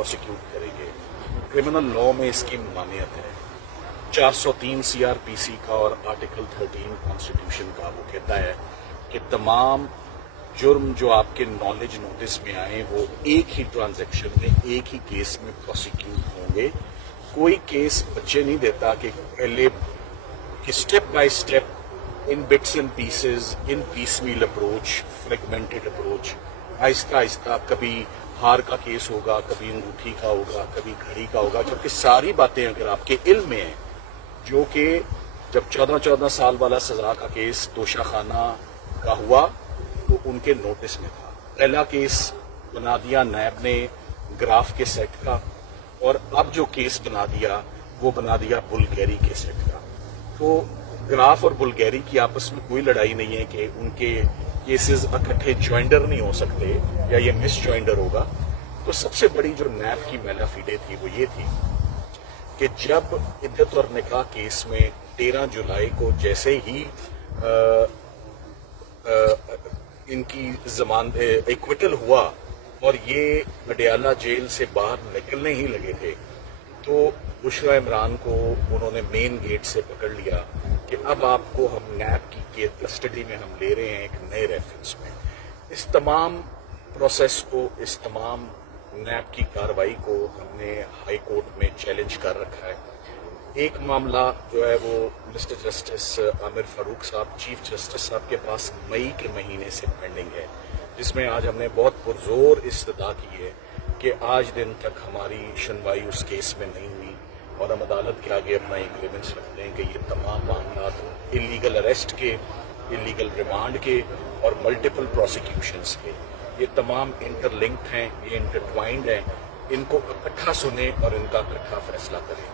Prosecute करेंगे। Criminal law में इसकी मान्यत है, 403 CRPC का और आर्टिकल 13 कॉन्स्टिट्यूशन का वो कहता है कि तमाम जुर्म जो आपके नॉलेज नोटिस में आए वो एक ही ट्रांजैक्शन में, एक ही केस में प्रोसिक्यूट होंगे। कोई केस बच्चे नहीं देता कि पहले कि step by step in bits and pieces, in piecemeal approach, fragmented approach, Aahista Aahista कभी हार का केस होगा, कभी अंगूठी का होगा, कभी घड़ी का होगा, जबकि सारी बातें अगर आपके इल्म में हैं, जो कि जब 14 साल वाला सजा का केस तोशाखाना का हुआ तो उनके नोटिस में था। पहला केस बना दिया नैब ने ग्राफ के सेट का, और अब जो केस बना दिया वो बना दिया बुल्गेरी के सेट का। तो ग्राफ और बुल्गेरी की आपस में कोई लड़ाई नहीं है कि उनके केसेस इकट्ठे ज्वाइंडर नहीं हो सकते या ये मिस ज्वाइंडर होगा। तो सबसे बड़ी जो नैब की मैलाफिडे थी वो ये थी कि जब इद्दत और निकाह केस में 13 जुलाई को जैसे ही इनकी जमान एक्विटल हुआ और ये अडयाला जेल से बाहर निकलने ही लगे थे, तो बुशरा इमरान को उन्होंने मेन गेट से पकड़ लिया कि अब आपको हम नैब की कस्टडी में हम ले रहे हैं एक नए रेफरेंस में। इस तमाम प्रोसेस को, इस तमाम नैब की कार्रवाई को हमने हाई कोर्ट में चैलेंज कर रखा है। एक मामला जो है वो मिस्टर जस्टिस आमिर फारूक साहब, चीफ जस्टिस साहब के पास मई के महीने से पेंडिंग है, जिसमें आज हमने बहुत पुरजोर इस्तदा की है कि आज दिन तक हमारी सुनवाई उस केस में नहीं हुई, और हम अदालत के आगे अपना एग्रीमेंट्स रखते हैं कि ये तमाम मामला इलीगल अरेस्ट के, इलीगल रिमांड के और मल्टीपल प्रोसिक्यूशंस के, ये तमाम इंटरलिंक्ड हैं, ये इंटरट्वाइंड हैं, इनको इकट्ठा सुने और इनका इकट्ठा फैसला करें।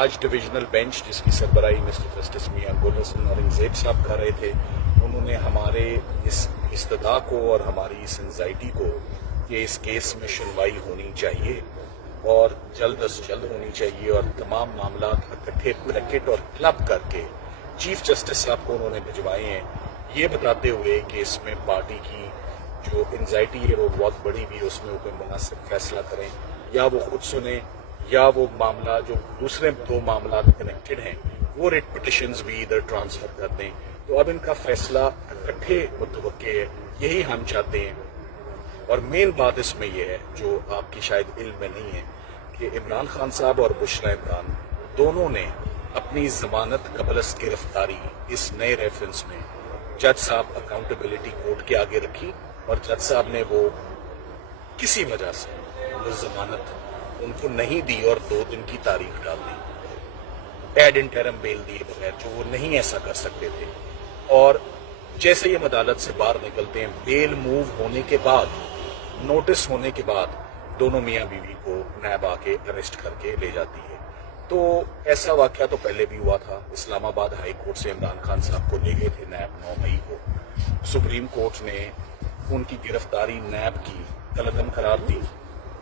आज डिविजनल बेंच जिसकी सरबराही मिस्टर जस्टिस मियां गुल हसन औरंगजेब साहब कर रहे थे, उन्होंने हमारे इस इस्तदा को और हमारी इस एंजाइटी को कि इस केस में सुनवाई होनी चाहिए और जल्द अज जल्द होनी चाहिए और तमाम मामला इकट्ठे ब्रैकेट और क्लब करके चीफ जस्टिस साहब को उन्होंने भिजवाए हैं, ये बताते हुए कि इसमें पार्टी की जो एंजाइटी है वो बहुत बड़ी भी, उसमें वो कोई मुनासिब फैसला करें, या वो खुद सुने, या वो मामला जो दूसरे दो मामला कनेक्टेड हैं वो रिट पिटिशंस भी इधर ट्रांसफर कर दें। तो अब इनका फैसला इकट्ठे मुतवक्के है, यही हम चाहते हैं। और मेन बात इसमें यह है जो आपकी शायद इल्म में नहीं है कि इमरान खान साहब और बुशरा इमरान दोनों ने अपनी जमानत कबलस गिरफ्तारी इस नए रेफरेंस में जज साहब अकाउंटेबिलिटी कोर्ट के आगे रखी, और जज साहब ने वो किसी वजह से वो जमानत उनको नहीं दी और 2 दिन की तारीख डाल दी, एड इंटरम बेल दिए बगैर, जो वो नहीं ऐसा कर सकते थे। और जैसे ही हम अदालत से बाहर निकलते हैं, बेल मूव होने के बाद, नोटिस होने के बाद, दोनों मियाँ बीवी को नैब आके अरेस्ट करके ले जाती है। तो ऐसा वाकया तो पहले भी हुआ था, इस्लामाबाद हाई कोर्ट से इमरान खान साहब को ले गए थे नैब 9 मई को, सुप्रीम कोर्ट ने उनकी गिरफ्तारी नैब की कलअदम करार दी,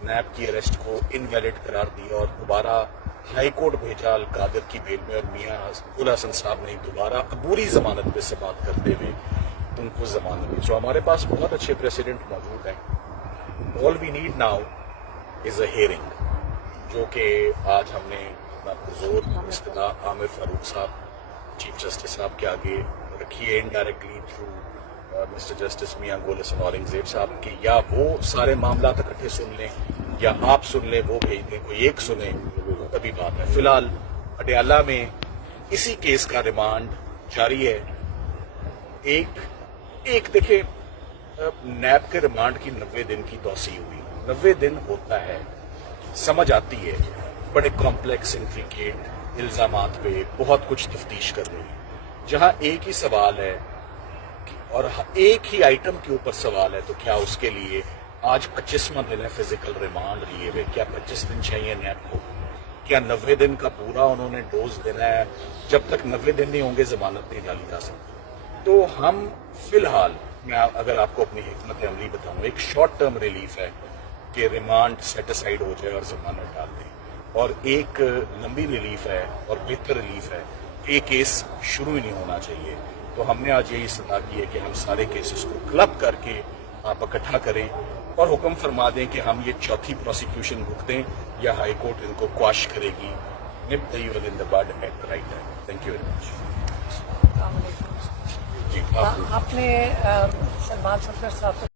नैब की अरेस्ट को इनवैलिड करार दिया और दोबारा हाई कोर्ट भेजा अल कादिर की बेल में, और मियां गुल हसन साहब ने दोबारा अबूरी जमानत पे से बात करते हुए उनको जमानत दी। तो हमारे पास बहुत अच्छे प्रेसिडेंट मौजूद हैं। All we need now is a hearing, जो कि आज हमने जोर इस्तदा आमिर फारूक साहब चीफ जस्टिस साहब के आगे रखी है, इनडायरेक्टली थ्रू मिस्टर जस्टिस मियां गुल हसन औरंगजेब साहब की, या वो सारे मामला इकट्ठे सुन लें या आप सुन लें, वो भेज दें, कोई एक सुने, तभी बात है। फिलहाल अडयाला में इसी केस का रिमांड जारी है। एक देखिए, नैब के रिमांड की 90 दिन की तोसी हुई, 90 दिन होता है, समझ आती है, बड़े कॉम्प्लेक्स इंट्रिकेट इल्जामात पे बहुत कुछ तफ्तीश कर रही है। जहां एक ही सवाल है और एक ही आइटम के ऊपर सवाल है, तो क्या उसके लिए आज 25वां दिन है फिजिकल रिमांड लिए हुए, क्या 25 दिन चाहिए नैब को? क्या 90 दिन का पूरा उन्होंने डोज देना है? जब तक 90 दिन नहीं होंगे जमानत नहीं डाली जा सकती। तो हम फिलहाल, मैं अगर आपको अपनी हिकमत अमली बताऊं, एक शॉर्ट टर्म रिलीफ है कि रिमांड सेट असाइड हो जाए और जमानत डाल दें, और एक लंबी रिलीफ है और बेहतर रिलीफ है कि ये केस शुरू ही नहीं होना चाहिए। तो हमने आज यही सलाह की है कि हम सारे केसेस को क्लब करके आप इकट्ठा करें اور حکم فرما دیں کہ ہم یہ چوتھی پروسیکیوشن رک دیں یا ہائی کورٹ ان کو کواش کرے گی. nip the evil in the bud at the right time. Thank you very much. السلام علیکم. جی آپ نے سلمان صفدر صاحب